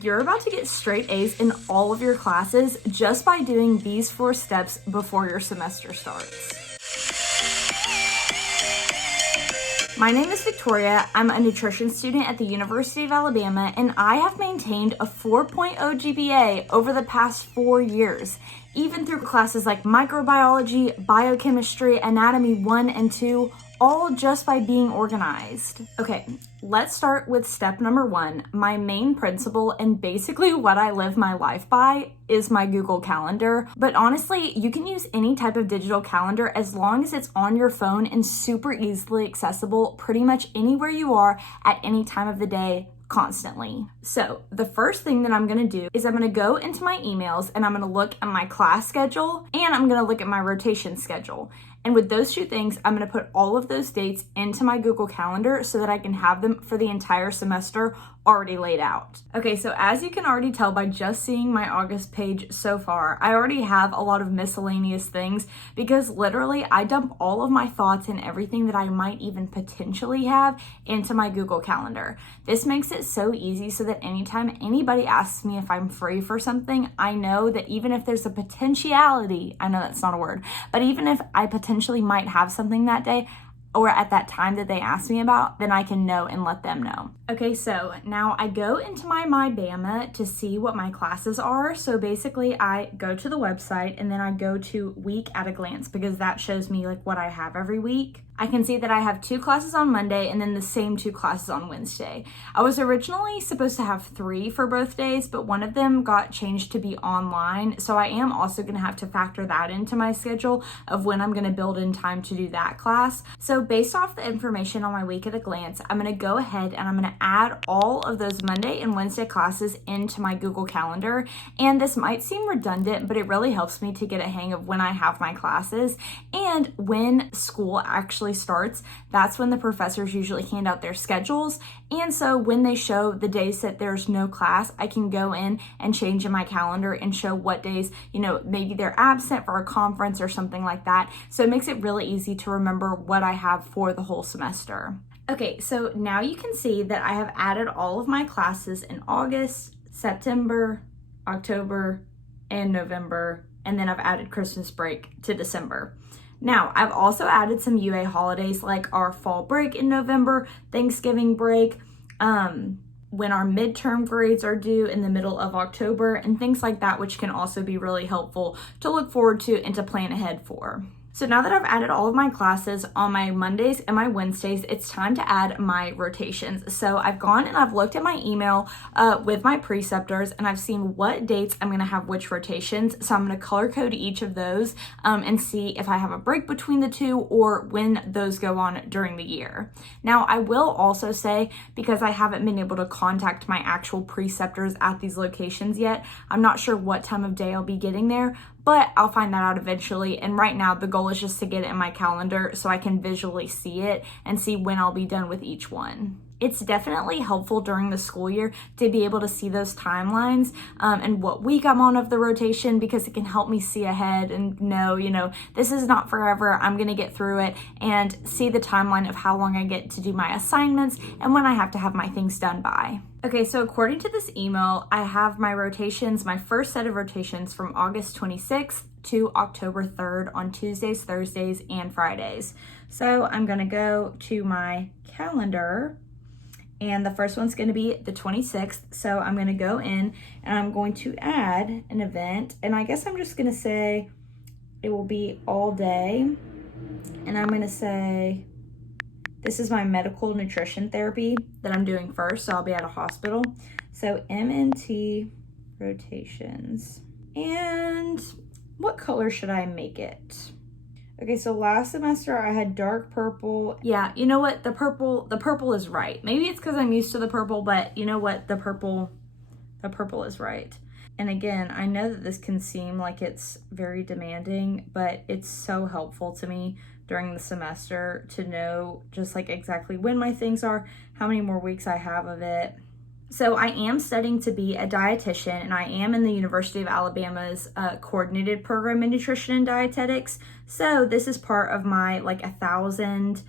You're about to get straight A's in all of your classes just by doing these 4 steps before your semester starts. My name is Victoria. I'm a nutrition student at the University of Alabama, and I have maintained a 4.0 GPA over the past 4 years, even through classes like microbiology, biochemistry, anatomy 1 and 2, all just by being organized. Okay, let's start with step number 1. My main principle and basically what I live my life by is my Google Calendar. But honestly, you can use any type of digital calendar as long as it's on your phone and super easily accessible pretty much anywhere you are at any time of the day, constantly. So the first thing that I'm gonna do is I'm gonna go into my emails and I'm gonna look at my class schedule and I'm gonna look at my rotation schedule. And with those 2 things, I'm gonna put all of those dates into my Google Calendar so that I can have them for the entire semester already laid out. Okay, so as you can already tell by just seeing my August page so far, I already have a lot of miscellaneous things because literally I dump all of my thoughts and everything that I might even potentially have into my Google Calendar. This makes it so easy so that anytime anybody asks me if I'm free for something, I know that even if there's a potentiality, I know that's not a word, but even if I potentially might have something that day, or at that time that they ask me about, then I can know and let them know. Okay, so now I go into my Bama to see what my classes are. So basically I go to the website and then I go to week at a glance because that shows me like what I have every week. I can see that I have 2 classes on Monday and then the same 2 classes on Wednesday. I was originally supposed to have 3 for both days, but one of them got changed to be online. So I am also gonna have to factor that into my schedule of when I'm gonna build in time to do that class. So based off the information on my week at a glance, I'm gonna go ahead and I'm gonna add all of those Monday and Wednesday classes into my Google Calendar. And this might seem redundant, but it really helps me to get a hang of when I have my classes and when school actually starts. That's when the professors usually hand out their schedules. And so when they show the days that there's no class, I can go in and change in my calendar and show what days, maybe they're absent for a conference or something like that. So it makes it really easy to remember what I have for the whole semester. Okay, so now you can see that I have added all of my classes in August, September, October, and November, and then I've added Christmas break to December. Now, I've also added some UA holidays like our fall break in November, Thanksgiving break, when our midterm grades are due in the middle of October, and things like that, which can also be really helpful to look forward to and to plan ahead for. So now that I've added all of my classes on my Mondays and my Wednesdays, it's time to add my rotations. So I've gone and I've looked at my email with my preceptors and I've seen what dates I'm gonna have which rotations. So I'm gonna color code each of those and see if I have a break between the 2 or when those go on during the year. Now I will also say, because I haven't been able to contact my actual preceptors at these locations yet, I'm not sure what time of day I'll be getting there, but I'll find that out eventually. And right now the goal is just to get it in my calendar so I can visually see it and see when I'll be done with each one. It's definitely helpful during the school year to be able to see those timelines and what week I'm on of the rotation, because it can help me see ahead and know, this is not forever, I'm gonna get through it, and see the timeline of how long I get to do my assignments and when I have to have my things done by. Okay, so according to this email, I have my rotations, my first set of rotations from August 26th to October 3rd on Tuesdays, Thursdays, and Fridays. So I'm gonna go to my calendar, and the first one's gonna be the 26th. So I'm gonna go in and I'm going to add an event, and I guess I'm just gonna say it will be all day. And I'm gonna say, this is my medical nutrition therapy that I'm doing first, so I'll be at a hospital. So MNT rotations. And what color should I make it? Okay, so last semester I had dark purple. Yeah, you know what? The purple is right. Maybe it's because I'm used to the purple, but you know what? The purple is right. And again, I know that this can seem like it's very demanding, but it's so helpful to me during the semester to know just like exactly when my things are, how many more weeks I have of it. So I am studying to be a dietitian, and I am in the University of Alabama's coordinated program in nutrition and dietetics. So this is part of my 1,000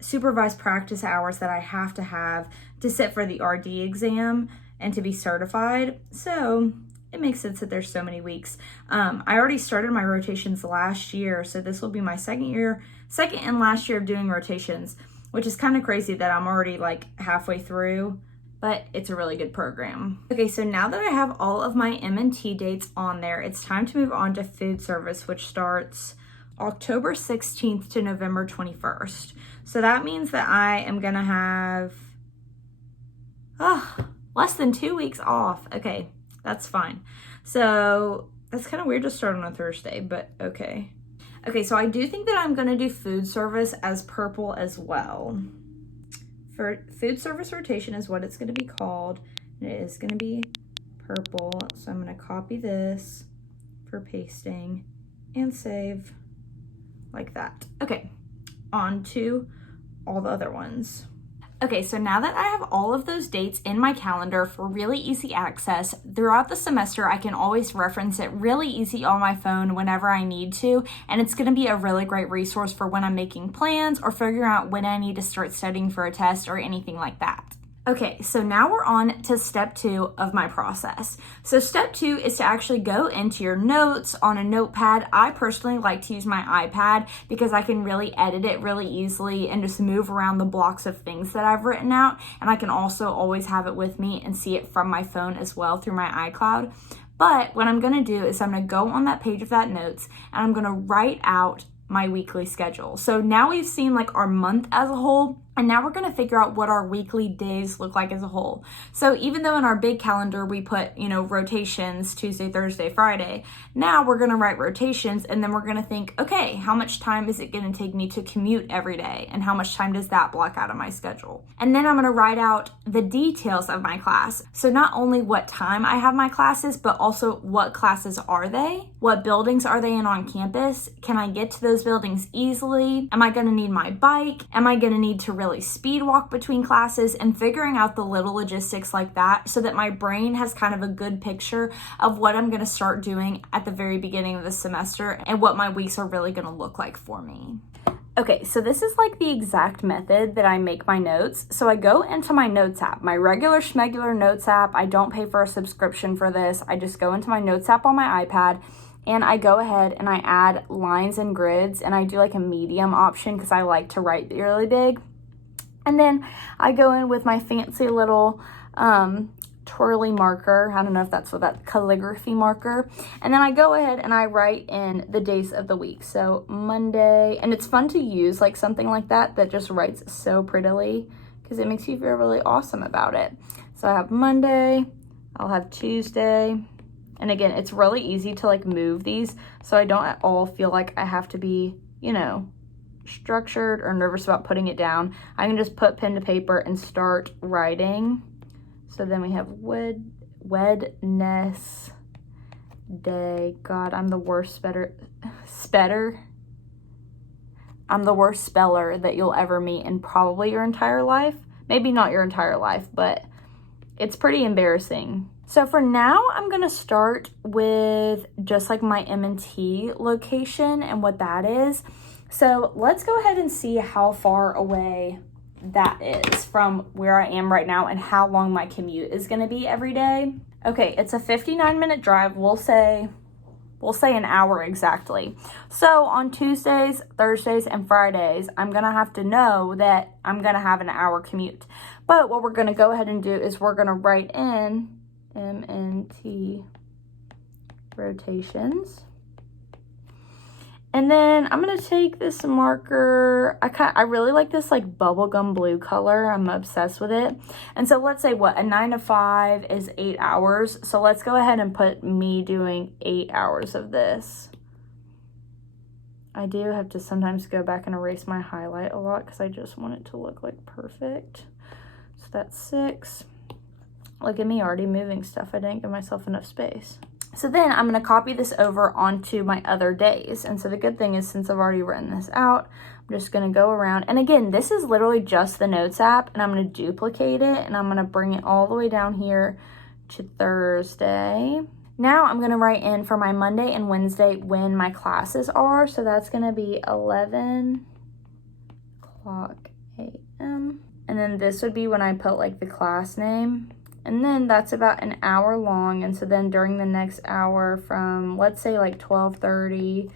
supervised practice hours that I have to sit for the RD exam. and to be certified. So it makes sense that there's so many weeks. I already started my rotations last year, so this will be my second and last year of doing rotations, which is kind of crazy that I'm already like halfway through, but it's a really good program. Okay, so now that I have all of my M&T dates on there, it's time to move on to food service, which starts October 16th to November 21st. So that means that I am gonna have less than 2 weeks off. Okay, that's fine. So that's kind of weird to start on a Thursday, but okay. Okay, so I do think that I'm gonna do food service as purple as well. For food service rotation is what it's gonna be called. And it is gonna be purple. So I'm gonna copy this for pasting and save like that. Okay, on to all the other ones. Okay, so now that I have all of those dates in my calendar for really easy access, throughout the semester, I can always reference it really easy on my phone whenever I need to, and it's gonna be a really great resource for when I'm making plans or figuring out when I need to start studying for a test or anything like that. Okay, so now we're on to step 2 of my process. So step 2 is to actually go into your notes on a notepad. I personally like to use my iPad because I can really edit it really easily and just move around the blocks of things that I've written out. And I can also always have it with me and see it from my phone as well through my iCloud. But what I'm gonna do is I'm gonna go on that page of that notes and I'm gonna write out my weekly schedule. So now we've seen like our month as a whole, and now we're gonna figure out what our weekly days look like as a whole. So even though in our big calendar we put, rotations Tuesday, Thursday, Friday, now we're gonna write rotations and then we're gonna think, okay, how much time is it gonna take me to commute every day? And how much time does that block out of my schedule? And then I'm gonna write out the details of my class. So not only what time I have my classes, but also what classes are they? What buildings are they in on campus? Can I get to those buildings easily? Am I gonna need my bike? Am I gonna need to really speed walk between classes? And figuring out the little logistics like that so that my brain has kind of a good picture of what I'm gonna start doing at the very beginning of the semester and what my weeks are really gonna look like for me. Okay, so this is like the exact method that I make my notes. So I go into my notes app, my regular schmegular notes app. I don't pay for a subscription for this. I just go into my notes app on my iPad and I go ahead and I add lines and grids, and I do like a medium option because I like to write really big. And then I go in with my fancy little twirly marker. I don't know if that's what that calligraphy marker. And then I go ahead and I write in the days of the week. So Monday, and it's fun to use like something like that just writes so prettily because it makes you feel really awesome about it. So I have Monday, I'll have Tuesday. And again, it's really easy to like move these so I don't at all feel like I have to be, structured or nervous about putting it down. I can just put pen to paper and start writing. So then we have Wednesday. God, I'm the worst I'm the worst speller that you'll ever meet in probably your entire life. Maybe not your entire life, but it's pretty embarrassing. So for now, I'm gonna start with just like my M&T location and what that is. So let's go ahead and see how far away that is from where I am right now and how long my commute is gonna be every day. Okay, it's a 59-minute drive. We'll say an hour exactly. So on Tuesdays, Thursdays, and Fridays, I'm gonna have to know that I'm gonna have an hour commute. But what we're gonna go ahead and do is we're gonna write in M&T rotations. And then I'm gonna take this marker. I really like this like bubblegum blue color. I'm obsessed with it. And so let's say a 9 to 5 is 8 hours. So let's go ahead and put me doing 8 hours of this. I do have to sometimes go back and erase my highlight a lot because I just want it to look like perfect. So that's 6. Look at me already moving stuff. I didn't give myself enough space. So then I'm going to copy this over onto my other days. And so the good thing is, since I've already written this out, I'm just going to go around. And again, this is literally just the notes app, and I'm going to duplicate it and I'm going to bring it all the way down here to Thursday. Now I'm going to write in for my Monday and Wednesday when my classes are. So that's going to be 11 o'clock a.m. And then this would be when I put like the class name. And then that's about an hour long. And so then during the next hour from, let's say like 12:30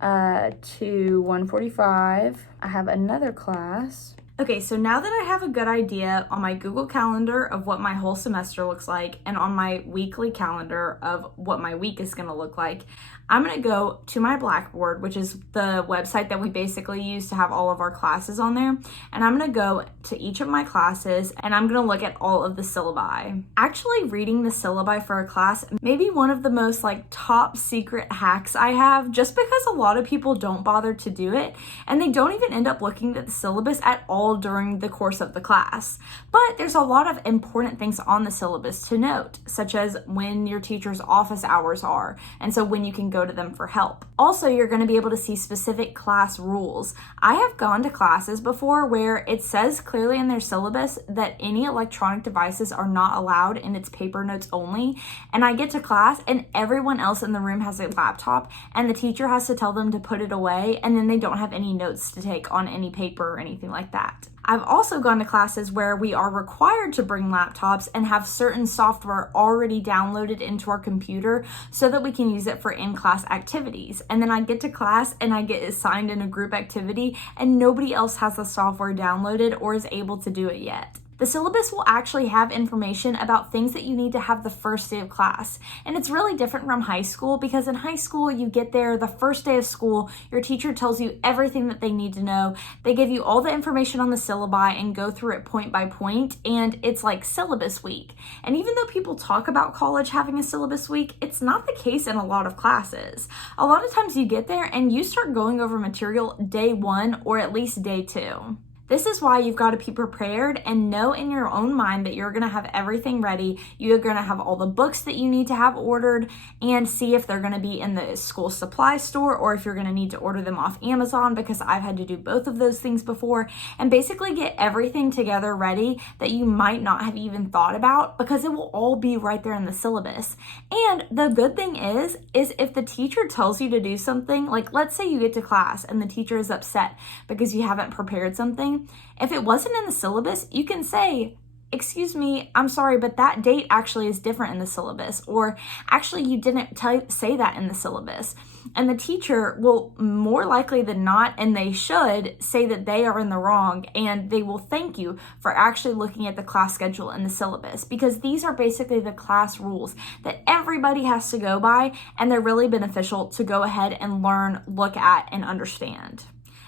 to 1:45, I have another class. Okay, so now that I have a good idea on my Google Calendar of what my whole semester looks like and on my weekly calendar of what my week is going to look like, I'm going to go to my Blackboard, which is the website that we basically use to have all of our classes on there. And I'm going to go to each of my classes and I'm going to look at all of the syllabi. Actually, reading the syllabi for a class may be one of the most like top secret hacks I have, just because a lot of people don't bother to do it and they don't even end up looking at the syllabus at all during the course of the class. But there's a lot of important things on the syllabus to note, such as when your teacher's office hours are, and so when you can go to them for help. Also, you're going to be able to see specific class rules. I have gone to classes before where it says clearly in their syllabus that any electronic devices are not allowed and it's paper notes only, and I get to class and everyone else in the room has a laptop and the teacher has to tell them to put it away, and then they don't have any notes to take on any paper or anything like that. I've also gone to classes where we are required to bring laptops and have certain software already downloaded into our computer so that we can use it for in-class activities. And then I get to class and I get assigned in a group activity and nobody else has the software downloaded or is able to do it yet. The syllabus will actually have information about things that you need to have the first day of class. And it's really different from high school because in high school, you get there the first day of school, your teacher tells you everything that they need to know. They give you all the information on the syllabi and go through it point by point, and it's like syllabus week. And even though people talk about college having a syllabus week, it's not the case in a lot of classes. A lot of times you get there and you start going over material day one or at least day two. This is why you've got to be prepared and know in your own mind that you're going to have everything ready. You're going to have all the books that you need to have ordered and see if they're going to be in the school supply store or if you're going to need to order them off Amazon, because I've had to do both of those things before, and basically get everything together ready that you might not have even thought about, because it will all be right there in the syllabus. And the good thing is if the teacher tells you to do something, like let's say you get to class and the teacher is upset because you haven't prepared something, if it wasn't in the syllabus, you can say, excuse me, I'm sorry, but that date actually is different in the syllabus, or actually you didn't say that in the syllabus. And the teacher will more likely than not, and they should, say that they are in the wrong, and they will thank you for actually looking at the class schedule and the syllabus, because these are basically the class rules that everybody has to go by, and they're really beneficial to go ahead and learn, look at, and understand.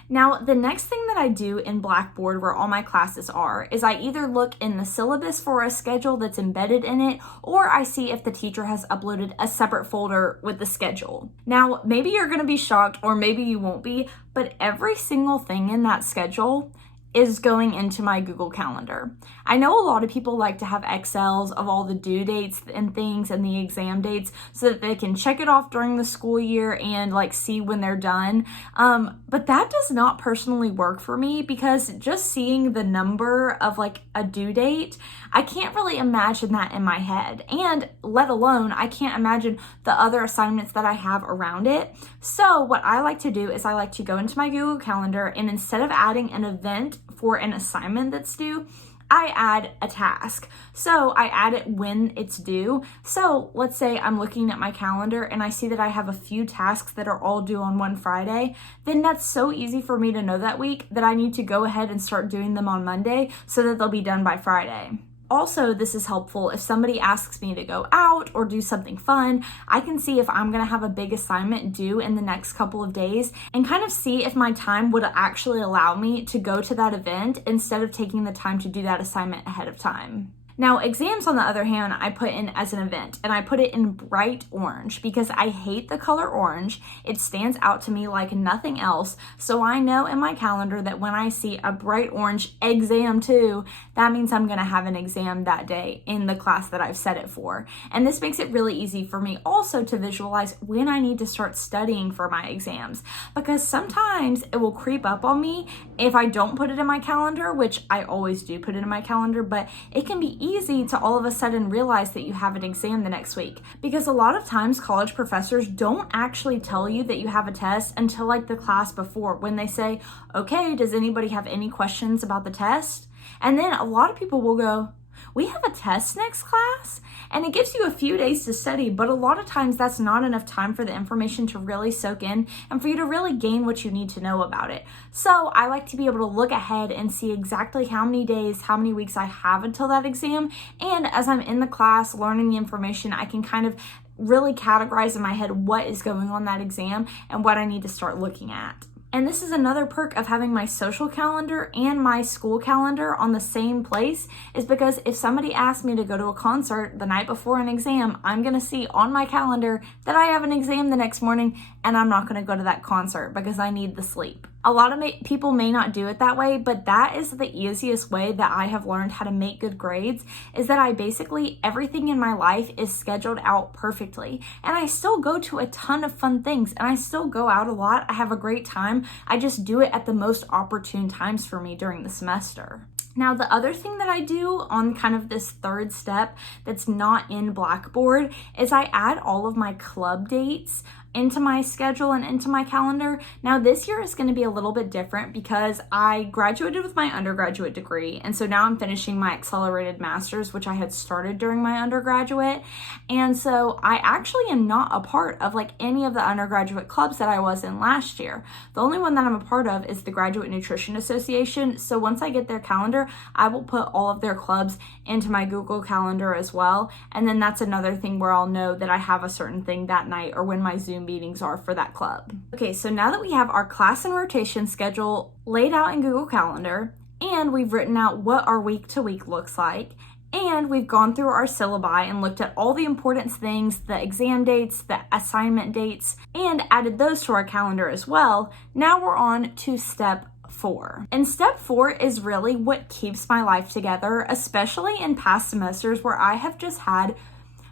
Now, the next thing that I do in Blackboard, where all my classes are, is I either look in the syllabus for a schedule that's embedded in it, or I see if the teacher has uploaded a separate folder with the schedule. Now, maybe you're going to be shocked, or maybe you won't be, but every single thing in that schedule is going into my Google Calendar. I know a lot of people like to have Excels of all the due dates and things and the exam dates so that they can check it off during the school year and like see when they're done. But that does not personally work for me, because just seeing the number of like a due date, I can't really imagine that in my head. And let alone, I can't imagine the other assignments that I have around it. So what I like to do is I like to go into my Google Calendar, and instead of adding an event for an assignment that's due, I add a task. So I add it when it's due. So let's say I'm looking at my calendar and I see that I have a few tasks that are all due on one Friday. Then that's so easy for me to know that week that I need to go ahead and start doing them on Monday so that they'll be done by Friday. Also, this is helpful if somebody asks me to go out or do something fun. I can see if I'm going to have a big assignment due in the next couple of days and kind of see if my time would actually allow me to go to that event instead of taking the time to do that assignment ahead of time. Now, exams, on the other hand, I put in as an event, and I put it in bright orange because I hate the color orange. It stands out to me like nothing else. So I know in my calendar that when I see a bright orange exam too, that means I'm going to have an exam that day in the class that I've set it for. And this makes it really easy for me also to visualize when I need to start studying for my exams, because sometimes it will creep up on me if I don't put it in my calendar, which I always do put it in my calendar, but it can be easy to all of a sudden realize that you have an exam the next week, because a lot of times college professors don't actually tell you that you have a test until like the class before, when they say, okay, does anybody have any questions about the test? And then a lot of people will go, We have a test next class, and it gives you a few days to study, but a lot of times that's not enough time for the information to really soak in and for you to really gain what you need to know about it. So I like to be able to look ahead and see exactly how many days, how many weeks I have until that exam, and as I'm in the class learning the information, I can kind of really categorize in my head what is going on that exam and what I need to start looking at. And this is another perk of having my social calendar and my school calendar on the same place, is because if somebody asks me to go to a concert the night before an exam, I'm going to see on my calendar that I have an exam the next morning, and I'm not going to go to that concert because I need the sleep. A lot of people may not do it that way, but that is the easiest way that I have learned how to make good grades, is that I basically, everything in my life is scheduled out perfectly. And I still go to a ton of fun things, and I still go out a lot. I have a great time. I just do it at the most opportune times for me during the semester. Now, the other thing that I do on kind of this third step that's not in Blackboard is I add all of my club dates into my schedule and into my calendar. Now this year is going to be a little bit different because I graduated with my undergraduate degree, and so now I'm finishing my accelerated master's, which I had started during my undergraduate. And so I actually am not a part of like any of the undergraduate clubs that I was in last year. The only one that I'm a part of is the Graduate Nutrition Association. So once I get their calendar, I will put all of their clubs into my Google Calendar as well. And then that's another thing where I'll know that I have a certain thing that night or when my Zoom meetings are for that club. Okay, so now that we have our class and rotation schedule laid out in Google Calendar, and we've written out what our week to week looks like, and we've gone through our syllabi and looked at all the important things, the exam dates, the assignment dates, and added those to our calendar as well, now we're on to step 4. And step 4 is really what keeps my life together, especially in past semesters where I have just had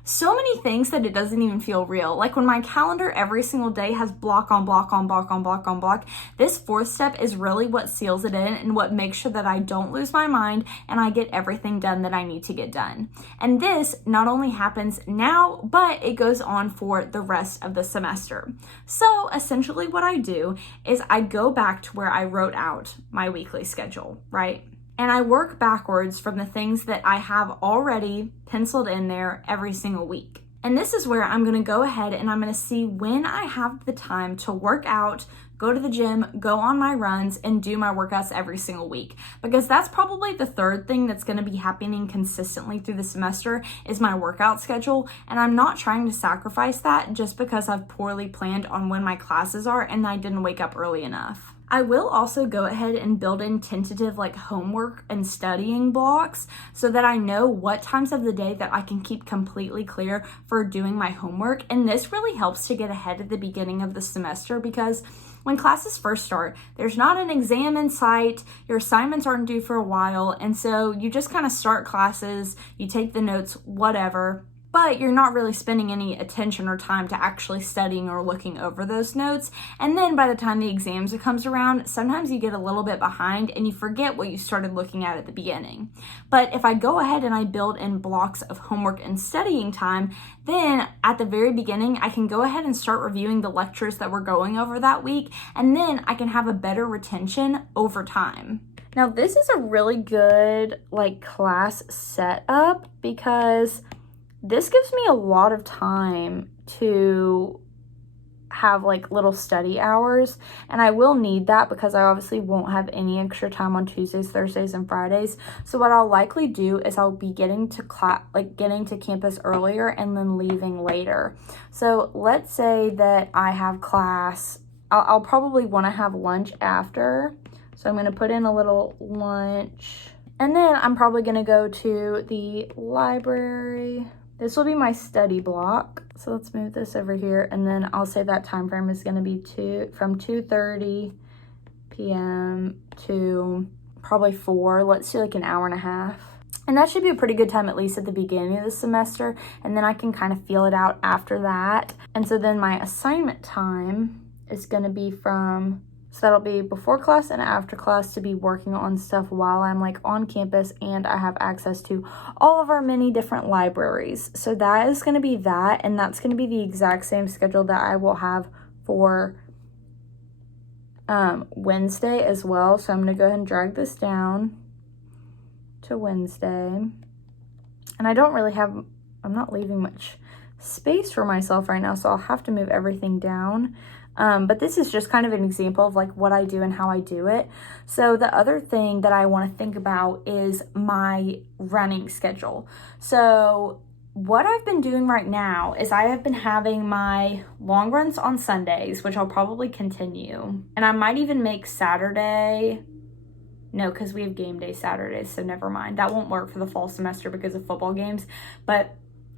so many things that it doesn't even feel real. Like when my calendar every single day has block on block on block on block on block, this 4th step is really what seals it in and what makes sure that I don't lose my mind and I get everything done that I need to get done. And this not only happens now, but it goes on for the rest of the semester. So essentially what I do is I go back to where I wrote out my weekly schedule, right? And I work backwards from the things that I have already penciled in there every single week. And this is where I'm going to go ahead and I'm going to see when I have the time to work out, go to the gym, go on my runs, and do my workouts every single week. Because that's probably the third thing that's going to be happening consistently through the semester is my workout schedule. And I'm not trying to sacrifice that just because I've poorly planned on when my classes are and I didn't wake up early enough. I will also go ahead and build in tentative like homework and studying blocks so that I know what times of the day that I can keep completely clear for doing my homework. And this really helps to get ahead at the beginning of the semester because when classes first start, there's not an exam in sight, your assignments aren't due for a while, and so you just kind of start classes, you take the notes, whatever, but you're not really spending any attention or time to actually studying or looking over those notes. And then by the time the exams comes around, sometimes you get a little bit behind and you forget what you started looking at the beginning. But if I go ahead and I build in blocks of homework and studying time, then at the very beginning, I can go ahead and start reviewing the lectures that we're going over that week, and then I can have a better retention over time. Now, this is a really good class setup because this gives me a lot of time to have little study hours, and I will need that because I obviously won't have any extra time on Tuesdays, Thursdays, and Fridays. So what I'll likely do is I'll be getting to getting to campus earlier and then leaving later. So let's say that I have class, I'll probably want to have lunch after. So I'm going to put in a little lunch, and then I'm probably going to go to the library. This will be my study block. So let's move this over here, and then I'll say that time frame is going to be from 2:30 p.m. to probably 4. Let's do an hour and a half. And that should be a pretty good time, at least at the beginning of the semester, and then I can kind of feel it out after that. And so then my assignment time is going to be so that'll be before class and after class to be working on stuff while I'm on campus and I have access to all of our many different libraries. So that is going to be that, and that's going to be the exact same schedule that I will have for Wednesday as well. So I'm going to go ahead and drag this down to Wednesday. And I don't really have, I'm not leaving much space for myself right now, so I'll have to move everything down. But this is just kind of an example of like what I do and how I do it. So the other thing that I want to think about is my running schedule. So what I've been doing right now is I have been having my long runs on Sundays, which I'll probably continue. And I might even make Saturday. No, because we have game day Saturdays, so never mind. That won't work for the fall semester because of football games. But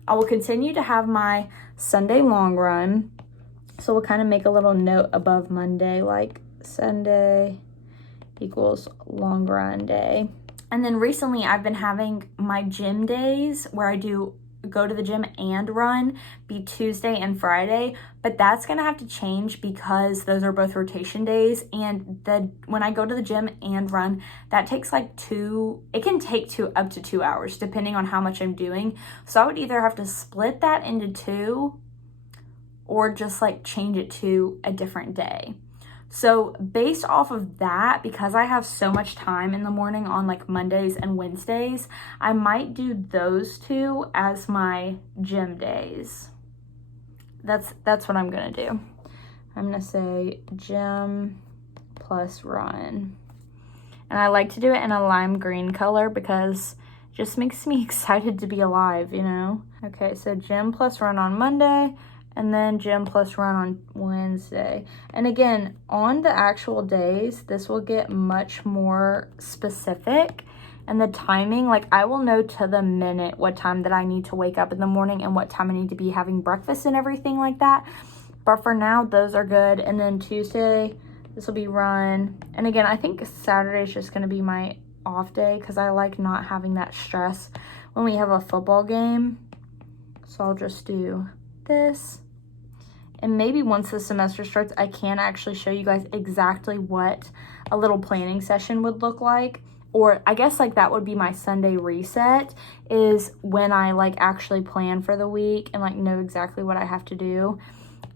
I will continue to have my Sunday long run. So we'll kind of make a little note above Monday, like Sunday equals long run day. And then recently I've been having my gym days where I go to the gym and run be Tuesday and Friday, but that's gonna have to change because those are both rotation days. And when I go to the gym and run, that takes like it can take up to 2 hours depending on how much I'm doing. So I would either have to split that into 2 or just like change it to a different day. So based off of that, because I have so much time in the morning on like Mondays and Wednesdays, I might do those 2 as my gym days. That's what I'm gonna do. I'm gonna say gym plus run. And I like to do it in a lime green color because it just makes me excited to be alive, you know? Okay, so gym plus run on Monday, and then gym plus run on Wednesday. And again, on the actual days, this will get much more specific. And the timing, like I will know to the minute what time that I need to wake up in the morning and what time I need to be having breakfast and everything like that. But for now, those are good. And then Tuesday, this will be run. And again, I think Saturday is just gonna be my off day because I like not having that stress when we have a football game. So I'll just do this. And maybe once the semester starts, I can actually show you guys exactly what a little planning session would look like. Or I guess like that would be my Sunday reset, is when I like actually plan for the week and like know exactly what I have to do.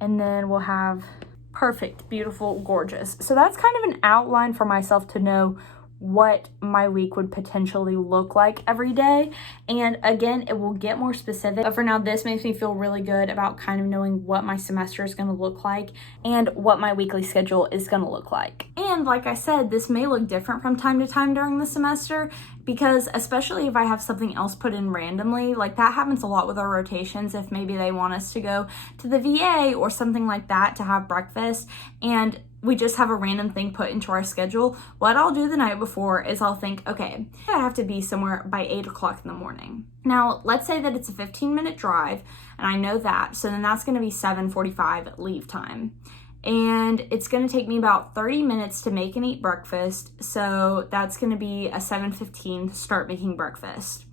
And then we'll have perfect, beautiful, gorgeous. So that's kind of an outline for myself to know what my week would potentially look like every day. And again, it will get more specific, but for now, this makes me feel really good about kind of knowing what my semester is going to look like and what my weekly schedule is going to look like. And like I said, this may look different from time to time during the semester, because especially if I have something else put in randomly, like that happens a lot with our rotations. If maybe they want us to go to the VA or something like that to have breakfast, and we just have a random thing put into our schedule, what I'll do the night before is I'll think, okay, I have to be somewhere by 8 o'clock in the morning. Now, let's say that it's a 15-minute drive, and I know that, so then that's gonna be 7:45 leave time. And it's gonna take me about 30 minutes to make and eat breakfast, so that's gonna be a 7:15 start making breakfast.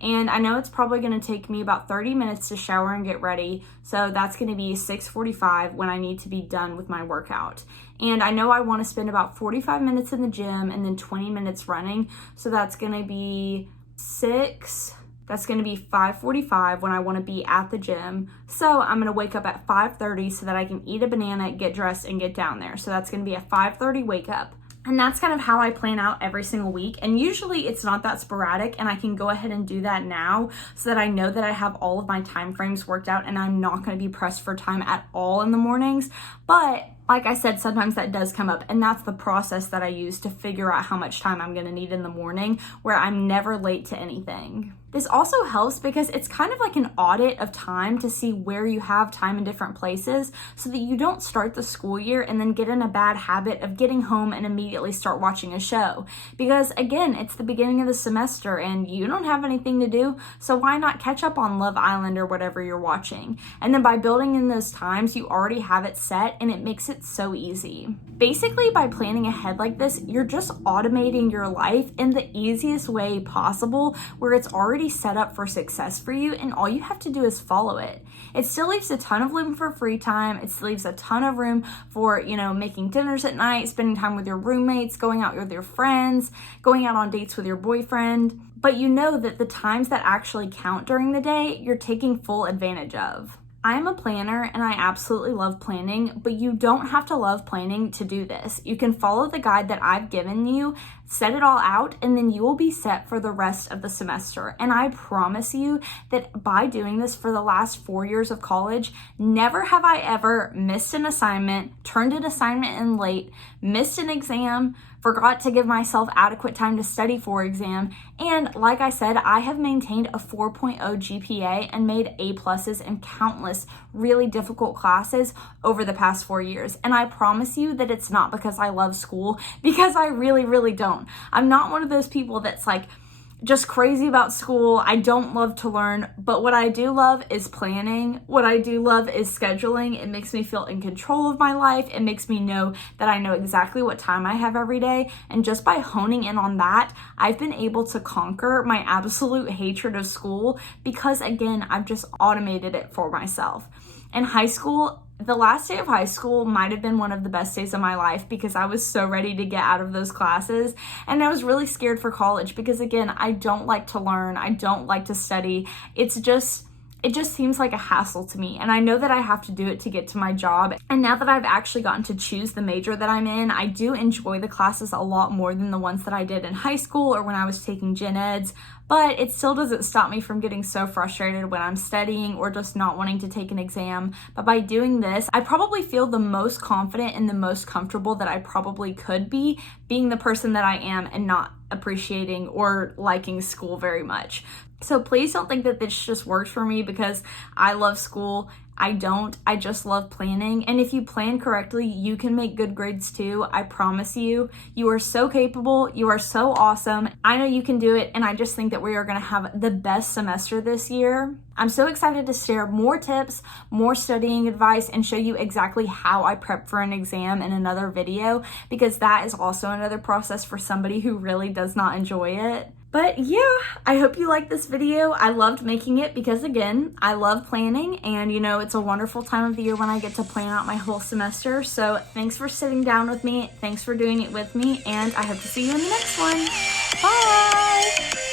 And I know it's probably gonna take me about 30 minutes to shower and get ready, so that's gonna be 6:45 when I need to be done with my workout. And I know I wanna spend about 45 minutes in the gym and then 20 minutes running, so that's gonna be 5:45 when I wanna be at the gym. So I'm gonna wake up at 5:30 so that I can eat a banana, get dressed, and get down there. So that's gonna be a 5:30 wake up. And that's kind of how I plan out every single week. And usually it's not that sporadic, and I can go ahead and do that now so that I know that I have all of my time frames worked out and I'm not going to be pressed for time at all in the mornings. But like I said, sometimes that does come up, and that's the process that I use to figure out how much time I'm going to need in the morning, where I'm never late to anything. This also helps because it's kind of like an audit of time to see where you have time in different places, so that you don't start the school year and then get in a bad habit of getting home and immediately start watching a show. Because again, it's the beginning of the semester and you don't have anything to do, so why not catch up on Love Island or whatever you're watching? And then by building in those times, you already have it set, and it makes it so easy. Basically, by planning ahead like this, you're just automating your life in the easiest way possible, where it's already set up for success for you, and all you have to do is follow it. It still leaves a ton of room for free time. It still leaves a ton of room for, making dinners at night, spending time with your roommates, going out with your friends, going out on dates with your boyfriend. But you know that the times that actually count during the day, you're taking full advantage of. I'm a planner and I absolutely love planning, but you don't have to love planning to do this. You can follow the guide that I've given you set it all out, and then you will be set for the rest of the semester. And I promise you that by doing this for the last 4 years of college, never have I ever missed an assignment, turned an assignment in late, missed an exam, forgot to give myself adequate time to study for exam. And like I said, I have maintained a 4.0 GPA and made A+ in countless really difficult classes over the past 4 years. And I promise you that it's not because I love school, because I really, really don't. I'm not one of those people that's like just crazy about school. I don't love to learn, but what I do love is planning. What I do love is scheduling. It makes me feel in control of my life. It makes me know that I know exactly what time I have every day. And just by honing in on that, I've been able to conquer my absolute hatred of school because, again, I've just automated it for myself. In high school, the last day of high school might have been one of the best days of my life because I was so ready to get out of those classes. And I was really scared for college because, again, I don't like to learn. I don't like to study. It just seems like a hassle to me. And I know that I have to do it to get to my job. And now that I've actually gotten to choose the major that I'm in, I do enjoy the classes a lot more than the ones that I did in high school or when I was taking gen eds. But it still doesn't stop me from getting so frustrated when I'm studying or just not wanting to take an exam. But by doing this, I probably feel the most confident and the most comfortable that I probably could be being the person that I am and not appreciating or liking school very much. So please don't think that this just works for me because I love school. I don't. I just love planning. And if you plan correctly, you can make good grades too. I promise you. You are so capable. You are so awesome. I know you can do it. And I just think that we are going to have the best semester this year. I'm so excited to share more tips, more studying advice, and show you exactly how I prep for an exam in another video, because that is also another process for somebody who really does not enjoy it. But yeah, I hope you liked this video. I loved making it because, again, I love planning, and you know, it's a wonderful time of the year when I get to plan out my whole semester. So thanks for sitting down with me. Thanks for doing it with me, and I hope to see you in the next one. Bye!